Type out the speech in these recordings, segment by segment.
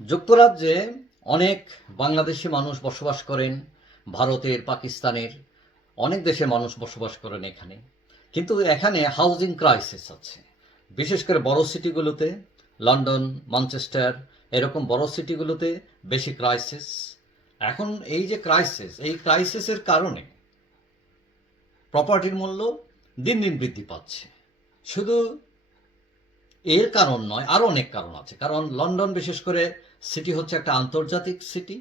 যুক্তরাজ্যে অনেক বাংলাদেশি মানুষ বসবাস করেন, ভারতের, পাকিস্তানের অনেক দেশের মানুষ বসবাস করেন এখানে। কিন্তু এখানে হাউজিং ক্রাইসিস আছে। বিশেষ করে বড় সিটিগুলোতে লন্ডন, ম্যানচেস্টার, এরকম বড় সিটিগুলোতে বেশি ক্রাইসিস এখন এই যে ক্রাইসিস এই ক্রাইসিসের কারণে প্রপার্টির মূল্য দিন দিন বৃদ্ধি পাচ্ছে। শুধু এর কারণ নয় আরও অনেক কারণ আছে। কারণ লন্ডন বিশেষ করে সিটি হচ্ছে একটা আন্তর্জাতিক সিটি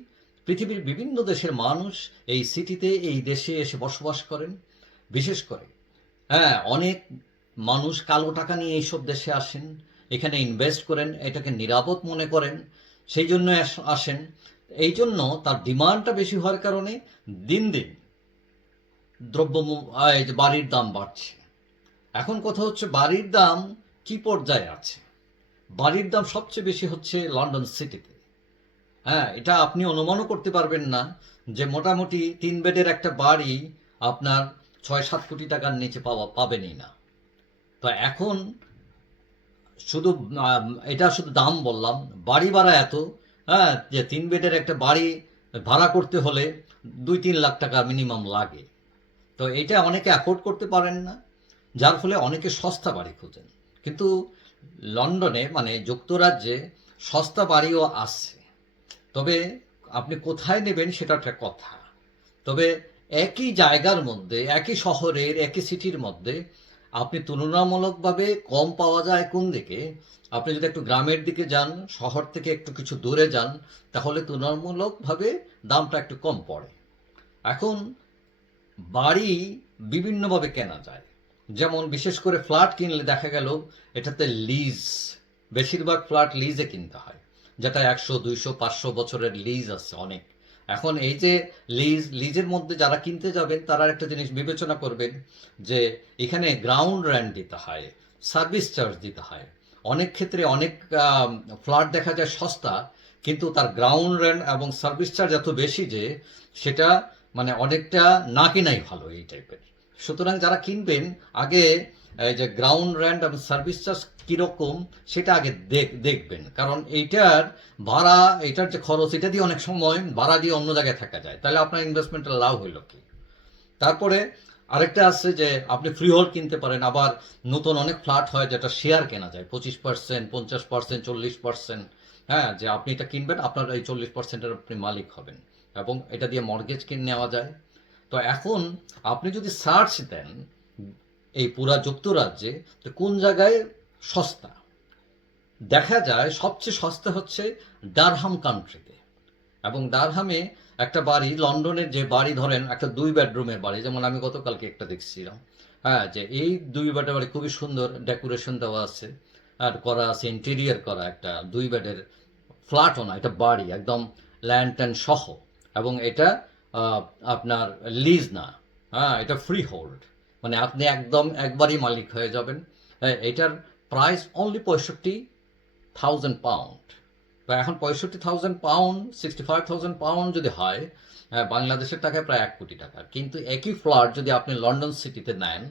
পৃথিবীর বিভিন্ন দেশের মানুষ এই সিটিতে এই দেশে এসে বসবাস করেন। বিশেষ করে হ্যাঁ অনেক মানুষ কালো টাকা নিয়ে এইসব দেশে আসেন। এখানে ইনভেস্ট করেন, এটাকে নিরাপদ মনে করেন, সেই জন্য আসেন। এই জন্য তার ডিমান্ডটা বেশি হওয়ার কারণে দিন দিন দ্রব্য বাড়ির দাম বাড়ছে। এখন কথা হচ্ছে বাড়ির দাম কি পর্যায়ে আছে? বাড়ির দাম সবচেয়ে বেশি হচ্ছে লন্ডন সিটিতে। হ্যাঁ এটা আপনি অনুমানও করতে পারবেন না যে মোটামুটি তিন বেডের একটা বাড়ি আপনার ছয় সাত কোটি টাকার নিচে পাওয়া, পাবেনই না। তো এখন শুধু এটা শুধু দাম বললাম, বাড়ি ভাড়া এত হ্যাঁ যে তিন বেডের একটা বাড়ি ভাড়া করতে হলে দুই তিন লাখ টাকা মিনিমাম লাগে। তো এটা অনেকে অ্যাফোর্ড করতে পারেন না, যার ফলে অনেকে সস্তা বাড়ি খোঁজেন। কিন্তু লন্ডনে মানে যুক্তরাজ্যে সস্তা বাড়িও আছে। তবে আপনি কোথায় নেবেন সেটা একটা কথা। তবে একই জায়গার মধ্যে, একই শহরের, একই সিটির মধ্যে আপনি তুলনামূলকভাবে কম পাওয়া যায় কোন দিকে? আপনি যদি একটু গ্রামের দিকে যান, শহর থেকে একটু কিছু দূরে যান, তাহলে তুলনামূলকভাবে দামটা একটু কম পড়ে। এখন বাড়ি বিভিন্নভাবে কেনা যায়। যেমন বিশেষ করে ফ্ল্যাট কিনলে দেখা গেল এটাতে লিজ, বেশিরভাগ ফ্ল্যাট লিজে কিনতে হয়, যেটা একশো, দুইশো, পাঁচশো বছরের লিজ আছে অনেক। এখন এই যে লিজ, লিজের মধ্যে যারা কিনতে যাবেন, তারা একটা জিনিস বিবেচনা করবেন যে এখানে গ্রাউন্ড রেন্ট দিতে হয়, সার্ভিস চার্জ দিতে হয়। অনেক ক্ষেত্রে অনেক ফ্ল্যাট দেখা যায় সস্তা, কিন্তু তার গ্রাউন্ড রেন্ট এবং সার্ভিস চার্জ এত বেশি যে সেটা মানে অনেকটা না কেনাই ভালো এই টাইপের। সুতরাং যারা কিনবেন, আগে যে গ্রাউন্ড রেন্ট এবং সার্ভিস চার্জ কীরকম, সেটা আগে দেখ, দেখবেন। কারণ এইটার ভাড়া এটার যে খরচ, এটা দিয়ে অনেক সময় ভাড়া দিয়ে অন্য জায়গায় থাকা যায়। তাহলে আপনার ইনভেস্টমেন্টটা লাভ হইল কি? তারপরে আরেকটা আছে যে, আপনি ফ্রি হোল্ড কিনতে পারেন, আবার নতুন অনেক ফ্ল্যাট হয় যেটা শেয়ার কেনা যায়, পঁচিশ পার্সেন্ট পঞ্চাশ পার্সেন্ট চল্লিশ পার্সেন্ট হ্যাঁ যে আপনি এটা কিনবেন, আপনার এই চল্লিশ পার্সেন্টের আপনি মালিক হবেন। এবং এটা দিয়ে মর্গেজ কিনে নেওয়া যায়। তো এখন আপনি যদি সার্চ দেন এই পুরা যুক্তরাজ্যে, তো কোন জায়গায় সস্তা? দেখা যায় সবচেয়ে সস্তা হচ্ছে ডারহাম কান্ট্রিতে এবং ডারহামে একটা বাড়ি, লন্ডনের যে বাড়ি ধরেন, একটা দুই বেডরুমের বাড়ি, যেমন আমি গতকালকে একটা দেখছিলাম। হ্যাঁ যে এই দুই বেডের বাড়ি খুবই সুন্দর ডেকোরেশন দেওয়া আছে, আর করা আছে ইন্টেরিয়ার করা একটা দুই বেডের ফ্ল্যাটও না, এটা বাড়ি, একদম ল্যান্ড ট্যান্ড সহ। এবং এটা আপনার লিজ না। হ্যাঁ এটা ফ্রি হোল্ড মানে আপনি একদম একবারই মালিক হয়ে যাবেন। হ্যাঁ, এটার প্রাইস অনলি পঁয়ষট্টি থাউজেন্ড পাউন্ড তো এখন পঁয়ষট্টি thousand pound sixty five thousand pound যদি হয় হ্যাঁ, বাংলাদেশের টাকায় প্রায় এক কোটি টাকা। কিন্তু একই ফ্ল্যাট যদি আপনি লন্ডন সিটিতে নেন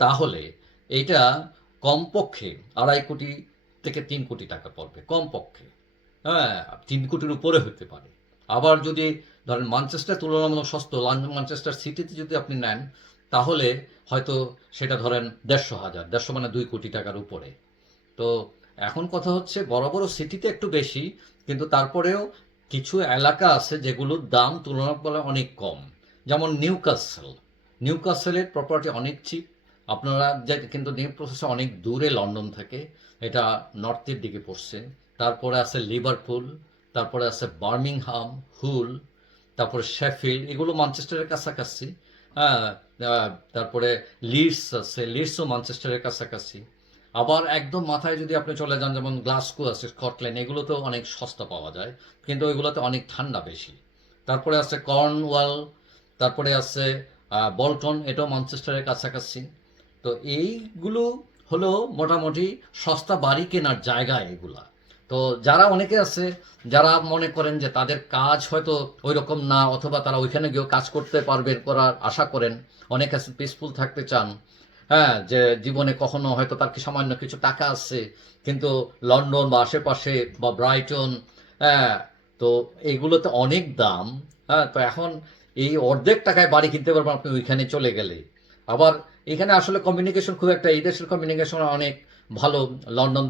তাহলে এটা কমপক্ষে আড়াই কোটি থেকে তিন কোটি টাকা পড়বে। কমপক্ষে। হ্যাঁ তিন কোটির উপরে হতে পারে। আবার যদি ধরেন মানচেস্টার তুলনামূলক সস্তা মানচেস্টার সিটিতে যদি আপনি নেন, তাহলে হয়তো সেটা ধরেন দেড়শো হাজার, দেড়শো মানে দুই কোটি টাকার উপরে। তো এখন কথা হচ্ছে বড় বড় সিটিতে একটু বেশি, কিন্তু তারপরেও কিছু এলাকা আছে যেগুলোর দাম তুলনামূলক অনেক কম। যেমন নিউ কাসেল নিউ কাসেলের প্রপার্টি অনেক চিপ আপনারা যে কিন্তু নিউ প্রসেসে অনেক দূরে লন্ডন থেকে। এটা নর্থের দিকে পড়ছে। তারপরে আছে লিভারপুল তারপরে আছে বার্মিংহাম, হুল, তারপরে শেফিল্ড, এগুলো ম্যানচেস্টারের কাছাকাছি। হ্যাঁ তারপরে লিডস আছে, লিডসও ম্যানচেস্টারের কাছাকাছি। আবার একদম মাথায় যদি আপনি চলে যান, যেমন গ্লাসকো আছে, স্কটল্যান্ড এগুলোতেও অনেক সস্তা পাওয়া যায়, কিন্তু ওইগুলোতে অনেক ঠান্ডা বেশি। তারপরে আছে কর্নওয়াল, তারপরে আছে বল্টন, এটাও ম্যানচেস্টারের কাছাকাছি। তো এইগুলো হলো মোটামুটি সস্তা বাড়ি কেনার জায়গা এগুলা। তো যারা অনেকে আছে, যারা মনে করেন যে তাদের কাজ হয়তো ওই রকম না, অথবা তারা ওইখানে গিয়েও কাজ করতে পারবেন করার আশা করেন, অনেক আছে পিসফুল থাকতে চান হ্যাঁ যে জীবনে কখনো হয়তো তার কি সামান্য কিছু টাকা আছে, কিন্তু লন্ডন বা আশেপাশে বা ব্রাইটন হ্যাঁ তো এইগুলোতে অনেক দাম হ্যাঁ তো এখন এই অর্ধেক টাকায় বাড়ি কিনতে পারবেন আপনি ওইখানে চলে গেলে। আবার এখানে আসলে কমিউনিকেশন খুব একটা, এই দেশের কমিউনিকেশন অনেক ভালো। লন্ডন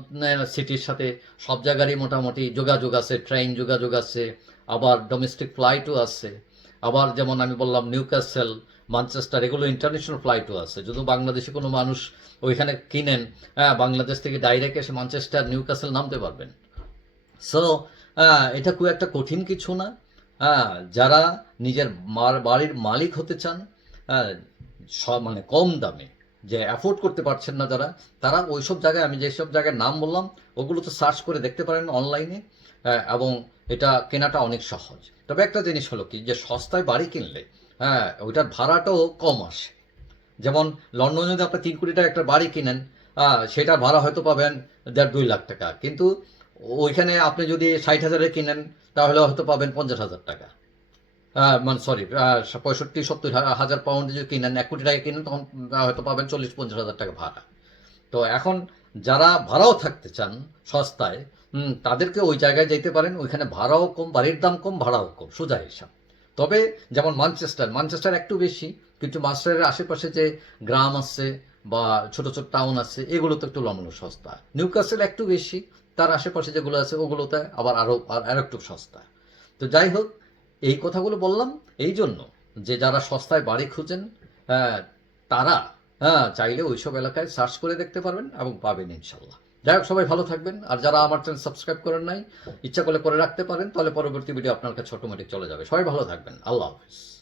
সিটির সাথে সব জায়গারই মোটামুটি যোগাযোগ আছে ট্রেন যোগাযোগ আছে, আবার ডোমেস্টিক ফ্লাইটও আছে। আবার যেমন আমি বললাম নিউ ক্যাসেল মানচেস্টার এগুলো ইন্টারন্যাশনাল ফ্লাইটও আছে। যদি বাংলাদেশে কোনো মানুষ ওইখানে কিনেন হ্যাঁ বাংলাদেশ থেকে ডাইরেক্ট এসে মানচেস্টার নিউ ক্যাসেল নামতে পারবেন। সো এটা খুব একটা কঠিন কিছু না। হ্যাঁ যারা নিজের বাড়ির মালিক হতে চান হ্যাঁ মানে কম দামে। যে অ্যাফোর্ড করতে পারছেন না যারা, তারা ওই সব জায়গায়, আমি যেসব জায়গার নাম বললাম, ওগুলো তো সার্চ করে দেখতে পারেন অনলাইনে এবং এটা কেনাটা অনেক সহজ। তবে একটা জিনিস হলো কি, যে সস্তায় বাড়ি কিনলে হ্যাঁ ওইটার ভাড়াটাও কম আসে। যেমন লন্ডনে যদি আপনি তিন কোটি টাকা একটা বাড়ি কিনেন সেটার ভাড়া হয়তো পাবেন দেড় দুই লাখ টাকা। কিন্তু ওইখানে আপনি যদি ষাট হাজারে কিনেন, তাহলে হয়তো পাবেন পঞ্চাশ হাজার টাকা। মানে সরি পঁয়ষট্টি, সত্তর হাজার পাউন্ড যদি কিনেন এক কোটি টাকা কিনেন, তখন হয়তো পাবেন চল্লিশ, পঞ্চাশ হাজার টাকা ভাড়া। তো এখন যারা ভাড়াও থাকতে চান সস্তায় তাদেরকে ওই জায়গায় যেতে পারেন, ওইখানে ভাড়াও কম, বাড়ির দাম কম, ভাড়াও কম, সোজা হিসাব। তবে যেমন মানচেস্টার মানচেস্টার একটু বেশি, কিন্তু মাস্টারের আশেপাশে যে গ্রাম আছে বা ছোট ছোট টাউন আছে এগুলো তো একটু লন্ডন সস্তা। নিউ ক্যাসেল একটু বেশি, তার আশেপাশে যেগুলো আছে, ওগুলোতে আবার আরও আর একটু সস্তা। তো যাই হোক এই কথাগুলো বললাম এই জন্য যে যারা সস্তায় বাড়ি খুঁজেন হ্যাঁ, তারা হ্যাঁ চাইলে ওইসব এলাকায় সার্চ করে দেখতে পারবেন এবং পাবেন ইনশাল্লাহ যাই হোক সবাই ভালো থাকবেন। আর যারা আমার চ্যানেল সাবস্ক্রাইব করেন নাই ইচ্ছা করলে করে রাখতে পারেন তাহলে পরবর্তী ভিডিও আপনার কাছে অটোমেটিক চলে যাবে। সবাই ভালো থাকবেন। আল্লাহ হাফিজ।